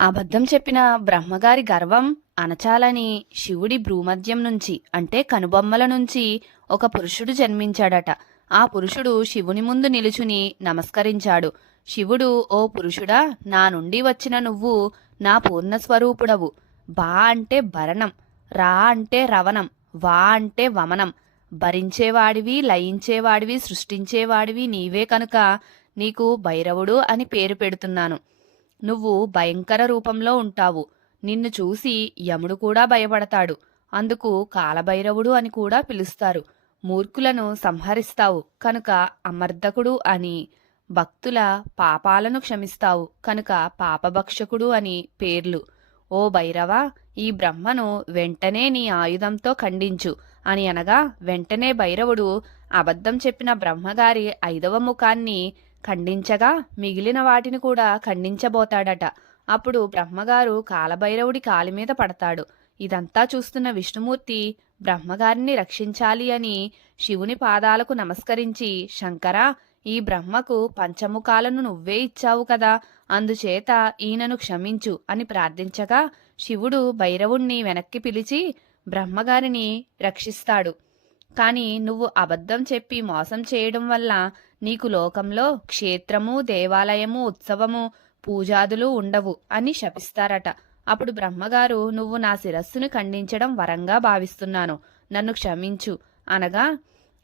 అబద్ధం చెప్పిన బ్రహ్మగారి గర్వం అనచాలని శివుడి భ్రూమధ్యం నుంచి అంటే కనుబొమ్మల నుంచి ఒక పురుషుడు జన్మించాడట. ఆ పురుషుడు శివుని ముందు నిలుచుని నమస్కరించాడు. శివుడు ఓ పురుషుడా నా నుండి వచ్చిన నువ్వు నా పూర్ణ స్వరూపుడవు బా అంటే భరణం రా అంటే రవణం వా అంటే వమనం. భరించేవాడివి లయించేవాడివి సృష్టించేవాడివి నీవే కనుక నీకు భైరవుడు అని పేరు పెడుతున్నాను. నువ్వు భయంకర రూపంలో ఉంటావు. నిన్ను చూసి యముడు కూడా భయపడతాడు. అందుకు కాలభైరవుడు అని కూడా పిలుస్తారు. మూర్ఖులను సంహరిస్తావు. కనుక అమర్ధకుడు అని భక్తుల పాపాలను క్షమిస్తావు. కనుక పాపభక్షకుడు అని పేర్లు. ఓ భైరవ ఈ బ్రహ్మను వెంటనే నీ ఆయుధంతో ఖండించు. అని అనగా వెంటనే భైరవుడు అబద్ధం చెప్పిన బ్రహ్మగారి ఐదవ ముఖాన్ని ఖండించగా మిగిలిన వాటిని కూడా ఖండించబోతాడట. అప్పుడు బ్రహ్మగారు కాలభైరవుడి కాలి మీద పడతాడు. ఇదంతా చూస్తున్న విష్ణుమూర్తి బ్రహ్మగారిని రక్షించాలి అని శివుని పాదాలకు నమస్కరించి శంకరా ఈ బ్రహ్మకు పంచముఖాలను నువ్వే ఇచ్చావు కదా అందుచేత ఈయనను క్షమించు అని ప్రార్థించగా శివుడు భైరవుణ్ణి వెనక్కి పిలిచి బ్రహ్మగారిని రక్షిస్తాడు. కాని నువ్వు అబద్ధం చెప్పి మోసం చేయడం వల్ల నీకు లోకంలో క్షేత్రము దేవాలయము ఉత్సవము పూజాదులు ఉండవు అని శపిస్తారట. అప్పుడు బ్రహ్మగారు నువ్వు నా శిరస్సును ఖండించడం వరంగా భావిస్తున్నాను. నన్ను క్షమించు. అనగా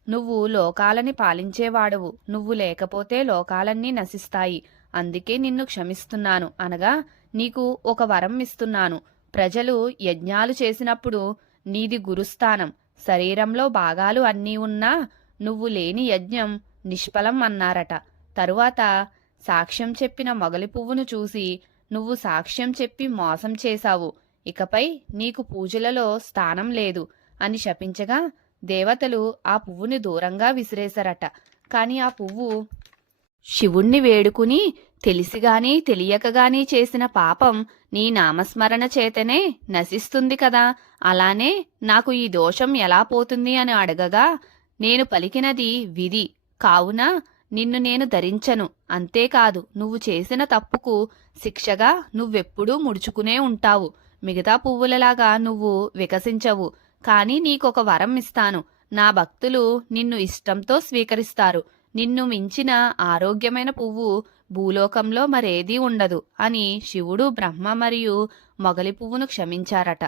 నువ్వు లోకాలని పాలించేవాడవు. నువ్వు లేకపోతే లోకాలన్నీ నశిస్తాయి. అందుకే నిన్ను క్షమిస్తున్నాను. అనగా నీకు ఒక వరం ఇస్తున్నాను. ప్రజలు యజ్ఞాలు చేసినప్పుడు నీది గురుస్థానం. శరీరంలో భాగాలు అన్నీ ఉన్నా నువ్వు లేని యజ్ఞం నిష్ఫలం అన్నారట. తరువాత సాక్ష్యం చెప్పిన మొగలి పువ్వును చూసి నువ్వు సాక్ష్యం చెప్పి మోసం చేశావు. ఇకపై నీకు పూజలలో స్థానం లేదు అని శపించగా దేవతలు ఆ పువ్వుని దూరంగా విసిరేశారట. కాని ఆ పువ్వు శివుణ్ణి వేడుకుని తెలిసిగాని తెలియకగాని చేసిన పాపం నీ నామస్మరణ చేతనే నశిస్తుంది కదా. అలానే నాకు ఈ దోషం ఎలా పోతుంది అని అడగగా నేను పలికినది విధి. కావున నిన్ను నేను ధరించను. అంతేకాదు నువ్వు చేసిన తప్పుకు శిక్షగా నువ్వెప్పుడూ ముడుచుకునే ఉంటావు. మిగతా పువ్వులలాగా నువ్వు వికసించవు. కాని నీకొక వరం ఇస్తాను. నా భక్తులు నిన్ను ఇష్టంతో స్వీకరిస్తారు. నిన్ను మించిన ఆరోగ్యమైన పువ్వు భూలోకంలో మరేదీ ఉండదు అని శివుడు బ్రహ్మ మరియు మొగలి పువ్వును క్షమించారట.